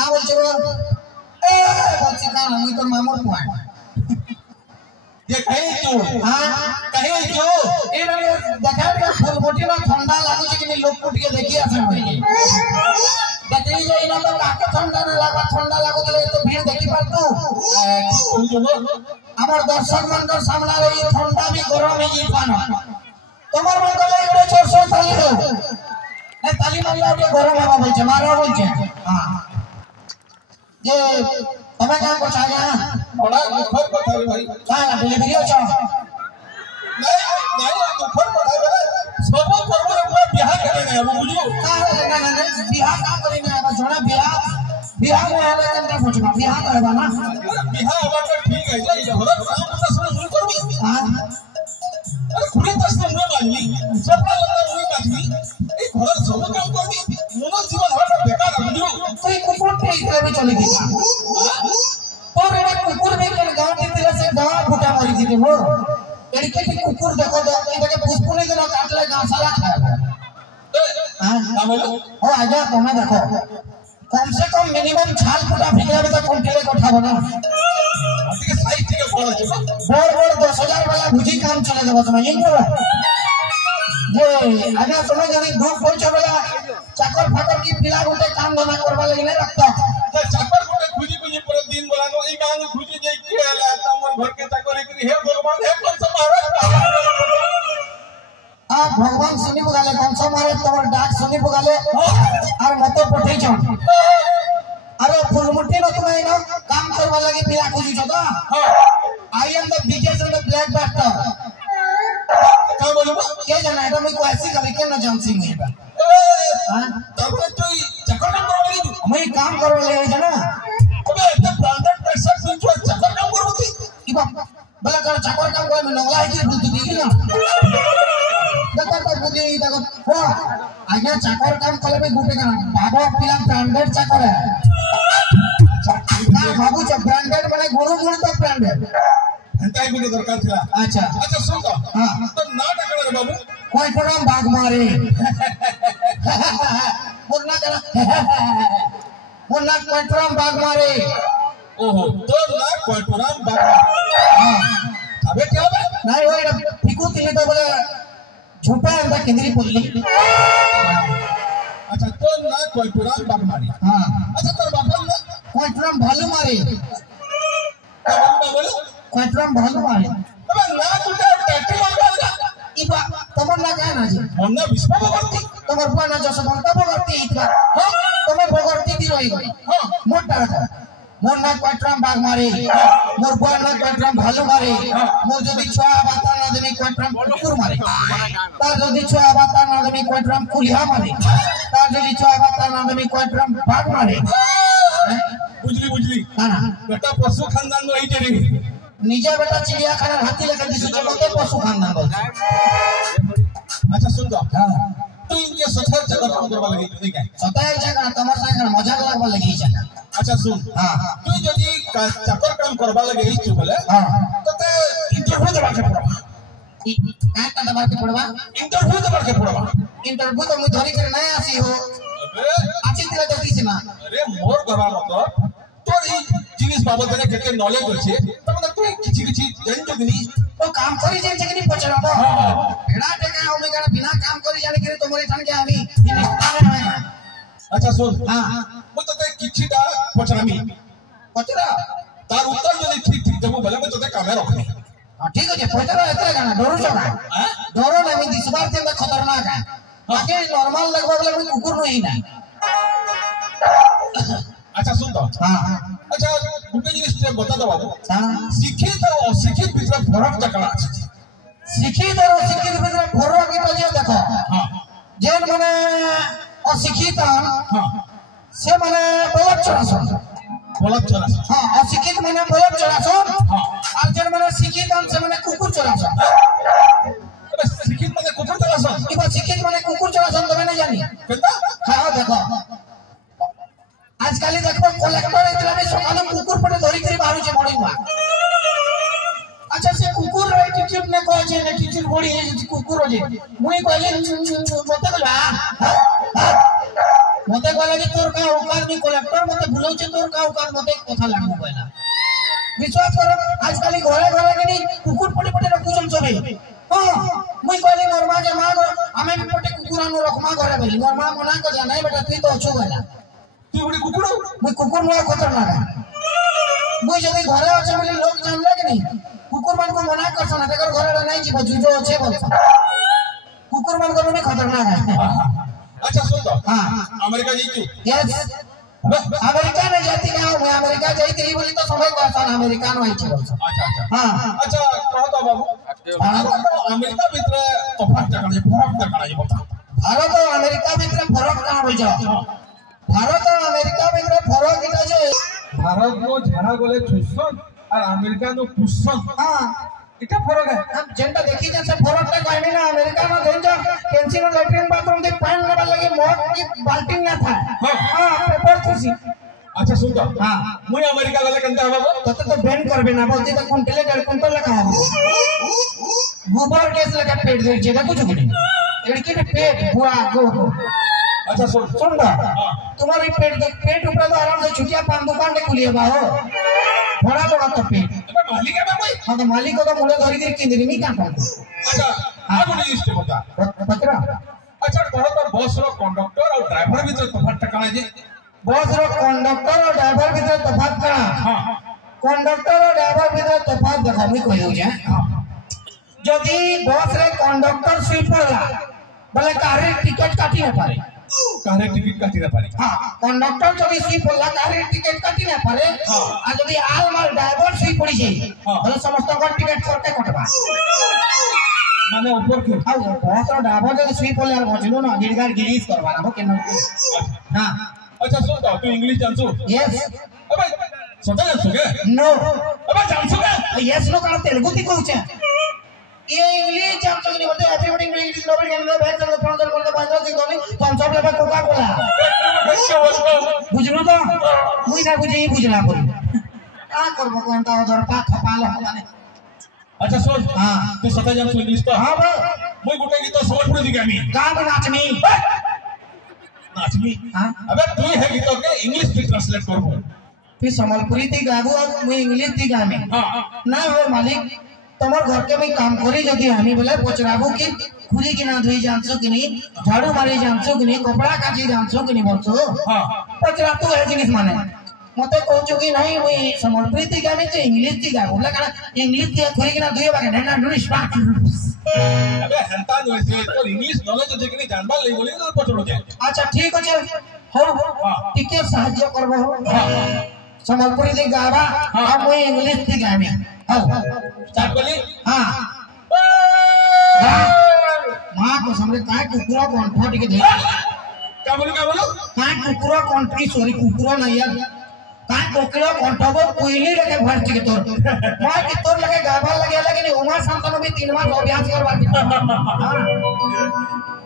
का बोलछो ए बच्ची का मुई तो मामूर पुआ ये कहीं तू हां कहीं तू ए देखा रे फुलबोटी ना ठंडा लागु छै कि लोग कुट के देखि आसे होई देखि जाई ना तो काके ठंडा ना लागो तो भीड़ देखि पार तू আমার দর্শক মন্ডল সামনে এই ঠান্ডা भी गरम ही जी पाना তোমার মন কলে এড়ে 400 তালি দাও এই তালি মারলে ওটা গরম হওয়া বলছে মারো বলছে हां যে তুমি কাম করছ না बड़ा दुखर কথা रे भाई हां डिलीवरी हो नहीं दुखर কথা रे सब करबो पूरा बियाह करे ना बुझियो ना बियाह का करी ना जोना बियाह में आले केना पूछबा बियाह करबा ना बियाह होबा तो ठीक है जे घर काम तो शुरू करबी हां अरे खुले तस तो मुए मानली सपना लगा मुए काटली ए घर सब काम करबी मोर जीवन हटा बेकार बुझियो कोई कुकुर पे इतरे में चली गई और एड़ा कुकुर में के गांव के तेरे से गांव फुटा मरी थी मोर एड़ी के कुकुर देखो एटा के पुष्पुनी के काटले गांव सारा खाए हां का बोलो ओ आजा तुम्हें देखो कम से कम मिनिमम छाल फुटा फिकरा में तो कुंटले को उठाबो ना ठीक साइड থেকে বড় আছে बोर 10,000 वाला भुजी काम चले देबो तुम्हें ये ये आजा तुम्हें जदी धूप पहुंचे वाला चाकर फाकर की पिला गोटे काम धंधा करबा लगी नहीं रखता चाकर गोटे खुजी खुजी पर दिन बोलानो ई गांव खुजी जे के आला तमन घर के चाकर करी हे भगवान हे कौन सा महाराज आ भगवान सुनी बगाले कौन सा मारे तोर डाक सुनी बगाले और मतो पठे छन अरे फुलमुट्टी न तुम्हें ना काम करवा लगी पिला खुजी छ तो I am the biggest and the black bastard का बोलो के जाना है मैं को ऐसी करे के न जान सिंह है हां तब तो चाकर काम करवा लगी मैं काम करवा ले जाना अबे इतना ब्रांडेड पैसा सुन जो चाकर काम करबती की बात बला कर चाकर काम करे में नगला है कि बुद्धि दिखी ना देखो तो बुद्धि देखो हो आगे चाकर काम करे में गुटे का बाबा पिला ब्रांडेड चाकर है ना बाबू च ब्रांडेड माने गुरु तो ब्रांडेड अंताई गुटे दरकार था अच्छा अच्छा सुन तो हां तो ना टकरा रे बाबू कोई परम भाग मारे बोलना करा बोलना कोई परम भाग मारे ओहो तो ना कोटराम बाबा हां अबे क्या बे नहीं वो फिकू तिले तो बोले झूठा अंदा केंद्री बोलली अच्छा तो ना कोटराम बाग मारी हां अच्छा तोर बापन ना कोटराम भालू मारे क्या बोलो कोटराम भालू मारे अबे ना टूटा टैक्सी मार लगा इबा तमन ना का ना जी हमने विश्व भगवती तमर पाना जस बनता भगवती इतबा हां तमर भगवती दी रही गई हां मोटा रखा मोर ना कोटराम बाग मारे मोर बुआ ना कोटराम भालू मारे मोर जदी छुआ बाता ना देनी कोटराम कुकुर मारे तार जदी छुआ बाता ना देनी कोटराम कुलिया मारे तार जदी छुआ बाता ना देनी कोटराम बाग मारे बुझली हां बेटा पशु खानदान में रही तेरी निजे बेटा चिड़ियाखाना हाथी लेकर दिसु चलते पशु खानदान बोल अच्छा सुन तो हां तू इनके सथर जगह काम करवा लगी नहीं क्या सताय जगह तमर संग मजाक लगवा लगी जगह अच्छा सुन हां तू यदि चाकर काम करवा लगे इस बोले हां तो ते इंटरव्यू देबा के पड़बा का का दबा के पड़वा इंटरव्यू देबा के पड़बा इंटरव्यू तो मुई धरी कर नहीं आसी हो अबे अच्छी तरह देखी से ना अरे मोर गवा मतलब तो ई जिनिस बाबत में केते नॉलेज होछे त मतलब तू किछि जानि तो दिनी तो काम करी जे कि पचरा तो हां एड़ा टेका हम का बिना काम करी जाने के तो मोरे ठन के आनी अच्छा सुन हां मु तो किछिटा पचरामी पचरा तार उत्तर यदि ठीक देबो भले मैं तोते कामे रखनी हां ठीक है पचरा एतरा गाना डरो छका हां डरो ना मैं दिसबार ते खतरनाक है बाकी नॉर्मल लगवा वाला मैं कुकुर नहीं ना अच्छा सुन तो हां अच्छा गुटे जिनिस बता दो बाबू हां शिक्षित और अशिक्षित बीच फरक तकला अछि शिक्षित और अशिक्षित बीच फरक के तो देखो हां जेन माने अशिक्षित हां से माने बहुत चलासन हां अशिक्षित माने बहुत चलासन हां और जेन माने शिक्षित से माने कुकुर चलासन अबे शिक्षित माने कुकुर चलासन इबा शिक्षित माने कुकुर चलासन तो नहीं जानी केता हां देखो आजकल देखो कलेक्टर इतना में सकालो कुकुर पटे धरी करी बाहर जे बड़ी हुआ अच्छा से कुकुर रे टिकट ने कह जे ने टिकट बड़ी है कुकुर जे मुई कहले मते कहला मते कहला कि तोर का औकात नहीं कलेक्टर मते বুলাউছে তোর কাউ কার মতে কথা লাগবো না বিশ্বাস কর আজকাল ঘরে ঘরে গিনি কুকুর পটে পটে রাখুছন সবে হ্যাঁ মুই কইলি মোর মা যে মা গো আমি পটে কুকুর আনো রকমা ঘরে বলি মোর মা মনা কর নাই বেটা তুই তো অছো গলা তুই বলি কুকুর মুই কুকুর মোর খতরনাক মুই যদি ঘরে আছে বলি লোক জানলে কি কুকুর মান को मना करছ না তাকর ঘরে নাই জীব জুজো আছে বলছ কুকুর মান को भी खतरनाक है अच्छा सुन तो हां अमेरिका जी तू यस अमेरिका में जाती ना मैं अमेरिका जाती ही बोली तो समझ पाता ना अमेरिकन होई छ बोलछ अच्छा अच्छा हां अच्छा कहतो बाबू अमेरिका भितर तफात काणे फरक काणे बता भारत और अमेरिका भितर फरक का होई छ भारत और अमेरिका भितर फरक इटा जे भारत को झाड़ा गले छुसन और अमेरिका नो पुसन हां इटा फरक है हम जेंटा देखि जैसे फरक ता कहनी ना अमेरिका में देन जा कैंसिल लैट्रिन बाथरूम दे पानी लेवा लगे मोट की बाल्टी ना था हां पेपर थी अच्छा सुन तो हां मुई अमेरिका गले कंता बाबू तो बैन करबे ना बोलती तो कुंटले 1.5 कुंटल लगा हो गोबर गैस लगा पेट दे जगह कुछ नहीं लड़की के पेट बुआ गो अच्छा सुन ना तुम्हारी पेट ऊपर तो आराम से छुटिया पान दुकान के खुली है बाहो बड़ा बड़ा तो पेट मालिक है कोई हां तो मालिक को तो मुड़े धरी के केंद्र नहीं का अच्छा आगो लिस्ट बता पकड़ा अच्छा कहो तो बस रो कंडक्टर और ड्राइवर भीतर तफात काणे जे बस रो कंडक्टर और ड्राइवर भीतर तफात का हां कंडक्टर और ड्राइवर भीतर तफात देखा मैं कहू जे जदी बस रे कंडक्टर सुई पड़ला बोले कारे टिकट काटी ना पारे कारे टिकट काटी ना पारे हां कंडक्टर जदी सुई पड़ला कारे टिकट काटी ना पारे आ जदी आल माल ड्राइवर सुई पड़ी जे बोले समस्त को टिकट सरते कटबा माने ऊपर के हां बस रो ड्राइवर जदी सुई पड़ले यार बचलो ना गिरगार गिरीस करवा ना केन हां अच्छा सुन तो तू इंग्लिश जानसु यस अबे सदा जानसु के नो अबे जानसु के यस नो का तेलुगु ती कहूचे ये इंग्लिश जानतो नहीं बोलते everybody English nobody can go back to the front बोल के बांधो सी कोनी थम्स अप लेबा कोका कोला बुझलो तो मुई ना बुझी बुझना पड़ी आ करबो कोनता उधर पा खपाल होने अच्छा सुन हां तू सदा जानसु इंग्लिश तो हां बा मुई गुटे गीत समझ पड़े दिगा मी गा नाचमी नाचमी हां अबे तू है गीत के इंग्लिश में ट्रांसलेट करबो फिर संबलपुरी ती गाबो और मुई इंग्लिश ती गामी हां ना हो मालिक तमर घर के भाई काम करी जदी हमी बोले पचराबो कि खुली कि ना धोई जानसो कि नहीं झाड़ू मारी जानसो कि नहीं कपड़ा काची जानसो कि नहीं बोलसो हां पचरा तू है जिनिस माने मते कहू कि नहीं मुई संबलपुरी ती गामी तो इंग्लिश ती गा बोला का इंग्लिश ती खुली कि ना धोई बाके ना डुरिश बात अबे हंता नो से तो इंग्लिश नॉलेज जे कि जानबा ले बोली तो पचरो जाए अच्छा ठीक है हो टिके सहाय्य करबो हां संबलपुरी ती गावा आ मुई इंग्लिश ती गामी हो स्टार्ट कर ली हां मां को समरे काय कुकुरा कंठ टिके दे क्या बोलो काय कुकुरा कंठ सॉरी कुकुरा नहीं यार काय कोकड़ा कंठ वो कोयली लगे भर टिके तोर मां की तोर लगे गाभा लगे लेकिन उमा शांतनु भी 3 मास अभ्यास करवा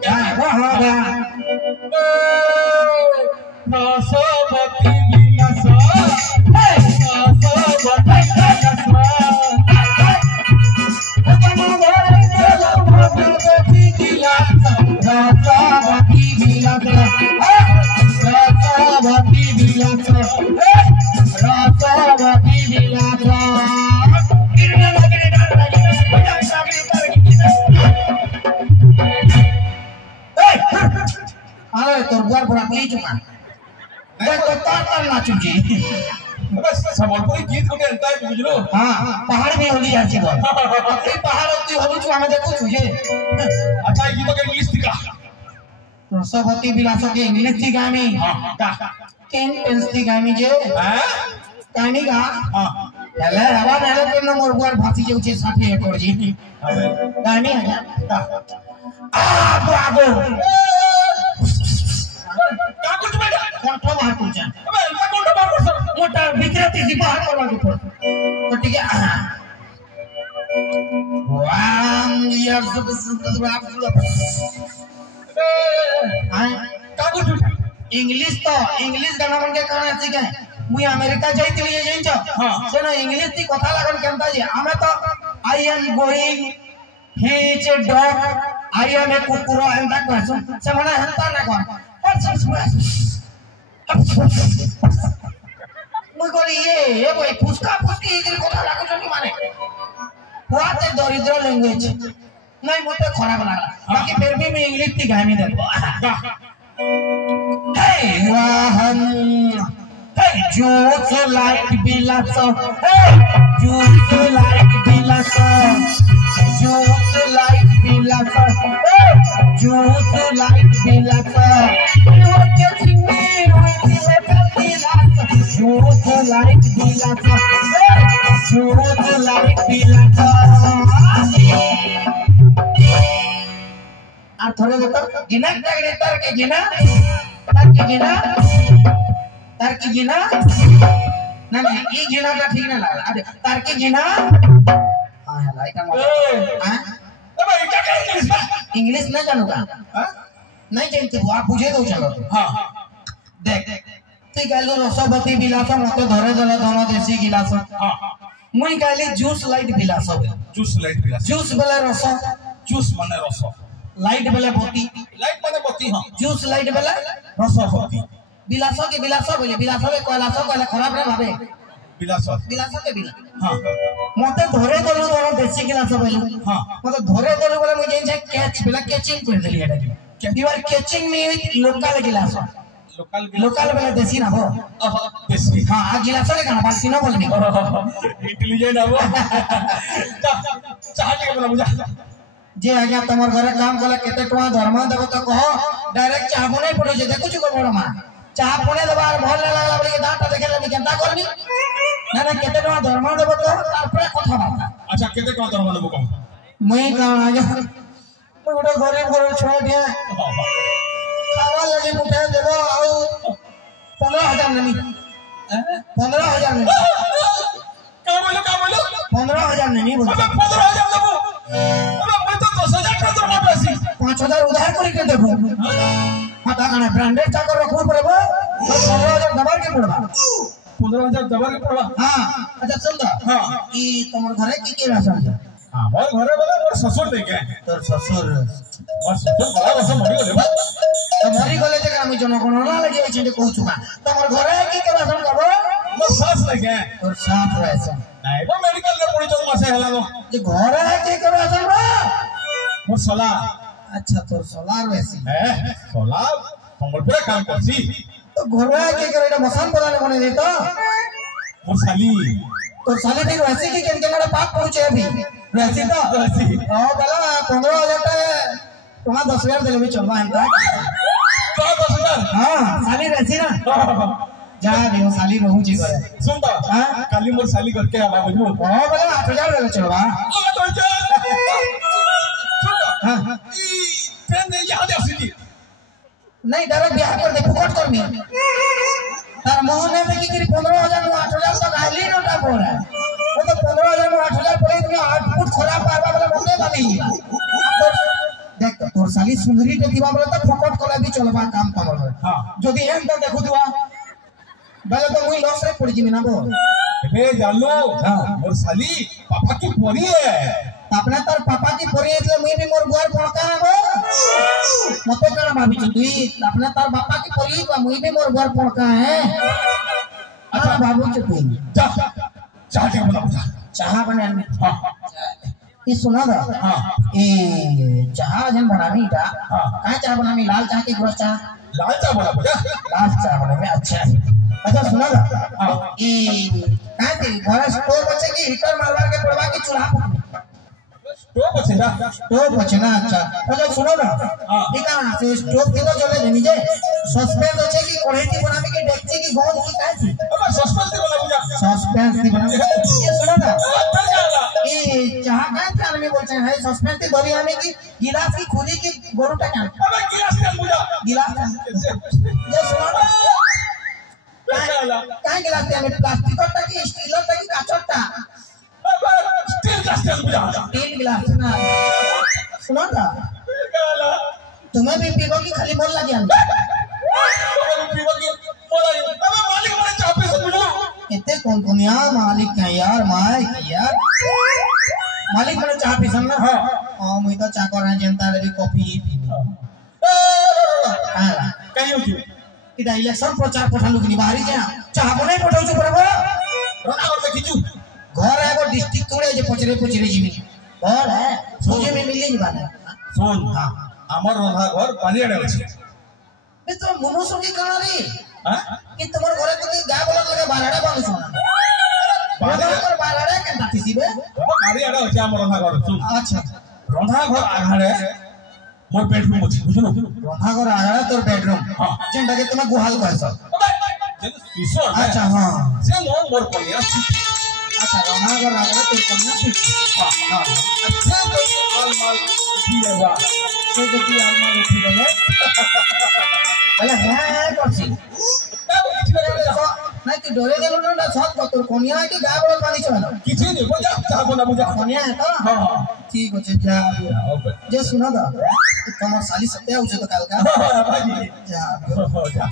हां हां हां रासवती विलासा संबलपुरी गीत को अंता है बुझलो हां पहाड़ में होली जाची बोल ई पहाड़ होती होली छु हमें देखो छुजे अच्छा गीत के इंग्लिश दिखा रसवती विलास के इंग्लिश थी गामी हां केन टेंस थी गामी जे हैं कहानी का हां हेले हवा हेले के न मोर बुआर भासी जे छे 60 एकड़ जी कहानी है आ बाबू का कुछ बेटा कंठ बाहर कुछ अबे इनका कौन बाहर कर सर मोटा विक्रेती सी बाहर करवा के पड़ तो ठीक है वाम यार का कुछ इंग्लिश गाना मन के कहां सीखे मुई अमेरिका जाइतिली जे जइछ हां सेना इंग्लिश ती कथा लागन केनता जे हमें तो I am going he is a dog I am a कुकुर एंड दैट पर्सन से माने हंता ना कोन बोली ये भाई फुसका फुसकी इधर কথা লাগুছনি মানে পুরাতে দরিদ্র ল্যাঙ্গুয়েজ नहीं मुझे खराब लगा बाकी फिर भी मैं इंग्लिश की गाने देखो hey wahan hey just like bilaso hey just like bilaso just like bilaso hey just like bilaso you are catching me with the bilaso just like bilaso hey just like bilaso আর ধরে যেত গিনা তার কি গিনা না না এই গিনাটা ঠিক না লাগা আরে তার কি গিনা হ্যাঁ লাইটা হ্যাঁ তবে এটা কি ইংলিশ इंग्लिश नहीं जानूगा हां नहीं जानते हो आप बुझे दो चलो हां देख তুই গাইলো রসবতী বিলাস মতে ধরে দেলা दोनों देसी गिलास हां মুই গাইলি জুস লাইট বিলাস জুস বেলা রস জুস মানে রস लाइट बेला बत्ती लाइट माने बत्ती हां जूस लाइट बेला रस बत्ती बिलासो के कैलासो कहले खराब रे भाबे बिलासो के बिला हां मते धरे देलु दोनो देसी गिलास बेलु हां मते धरे देलु बोले मुझे जे कैच बेला कैचिंग कर देली एटा you are catching me with local गिलास लोकल बेला देसी ना हो देसी हां आ गिलास ले गाना बाल्टी न बोलनी इंटेलिजेंट हो चाह के बोला मुझे जे आज्ञा तमर घरे काम कले केते टवा धर्म देबो त कहो डायरेक्ट चाह बनै पड़ो जे देखु छु बड़ मा चाह बनै देबा भल लागला बोली दांटा देखेले मी केनता करबी ना ना केते टवा धर्म देबो तो तार पर कथा बात अच्छा केते टवा धर्म देबो कहो मैं का आज्ञा तो गोटे गरीब घर छोड़ दिया खावा लगे मुठे देबो आ 15000 नहीं 15000 नहीं का बोलो 15000 नहीं बोलो 15000 देबो 5000 उधार करके देबो हाता काने ब्रांडेड चाकर रखो पड़बो 15000 दबार के पड़बा 15000 दबार के पड़बा हां अच्छा सुन द हां ई तमर घरे की राशन है हां मोर घरे वाला मोर ससुर देखे तोर ससुर बड़ा बस मरी गले तो मरी गले जे हम जन कोन ना लगे छिंदे कहू छुका तमर घरे की राशन करबो मोर सास लगे तोर सास राशन नहीं वो मेडिकल रे पड़ी तो मासे हला जे घरे की राशन बा मोर सला अच्छा तो सोलार वैसी है सोलार संबलपुर काम करसी तो घोड़ा के करे मसान बनाने कोने देता मोर साली तो साली ठीक वैसी की केन केना पाप पहुंचे अभी वैसी तो वैसी ओ बला 15000 तुम्हारा 10000 देले भी चलवा है का 10000 हां साली वैसी ना जा देव साली रहू जी करे सुन तो हां काली मोर साली करके आवा बुझो ओ बला 8000 देले चलवा 8000 हां ट्रेन ने यहां दे सिटी नहीं डायरेक्ट बिहार कर दे फुकट कर मी तार मोह ने देखी कि 15000 नु 8000 तक आली नोटा पड़ा वो तो 15000 नु 8000 पड़े तो 8 फुट खराब पावा वाला बंदे बानी देख तोर साली सुंदरी के दिवा बोले तो फुकट कला भी चलबा काम तमर हां जदी एम तो देखु दिवा बेले तो मुई लॉस रे पड़ जिमी ना बो बे जानो हां मोर साली पापा की पोरी है अपना तार पापा की पोरी એટલે मैं भी मोर बुआर पड़का है वो मते करा भाभी तुई अपना तार पापा की पोरी तो मैं भी मोर बुआर पड़का है अच्छा बाबू तुई जा चाह के बना चाह बना में हां ये सुना दा हां ए चाह जन बनानी ता का चाह बनानी लाल चाह के गोरा चाह लाल चाह बना लाल चाह बना में अच्छा है अच्छा सुना दा हां ए का के घर स्टोव बचे की हीटर मारवा के पड़वा की चूल्हा स्टोव बचना अच्छा अच्छा सुनो ना ठीक है से स्टोव के तो चले नीचे सस्पेंस আছে কি কড়াইটি बनावे की डेक्ची की गोंद की काय थी अब सस्पेंस की बना पूजा सस्पेंस की बना ये सुनो ना ये चाह का चाल में बोलते हैं सस्पेंस की दरी आने की गिलास की खुली की गोरुटा क्या अब गिलास का पूजा गिलास ये सुनो ना काय गिलास में प्लास्टिक का की स्टील का की काचटा स्टील ग्लास स्टील ग्लास ना सुनो ना तुम्हें भी पीबो की खाली बोल लगी हम पीबो की बोला अबे मालिक मारे चापे से मिलो कितने कौन यार मालिक है यार मालिक मारे चाह पी ना हां मुई तो चाह कर जनता रे कॉफी पीनी हां कहियो कि इलेक्शन प्रचार पठालु कि बाहरी जा चाह बनै पठाउ छु बराबर पचरे पचरे जीवी घर है सोचे में मिले नहीं बाने सुन हां हमर रंधा घर पालियाडे अछि बे तो मोनो संगे काना रे हां कि तुम्हार घरे को गाय बोला लगे बाराडा बांधु सोना बाराडा के दाती बे पालियाडे अछि हमर रंधा घर सुन अच्छा रंधा घर आघारे मोर बेडरूम अछि बुझलो रंधा घर आघारे तोर बेडरूम हां जेंटा के तुम गुहाल कहस जेन किशोर अच्छा हां से मोर कन्या अच्छा रंधा घर आघारे तोर कन्या हां हां अच्छा तो माल उठी लेवा से तो तू आलमाल उठी गले भले है करसी नहीं तो डरे गेलो ना सब तोर कन्या के गाय बोला पानी चला किछि नहीं बुझा चाहबो ना बुझा कन्या है तो हां हां ठीक होचे जा जे सुना दा तुम्हार साली सत्या होचे तो काल का भाई जा जा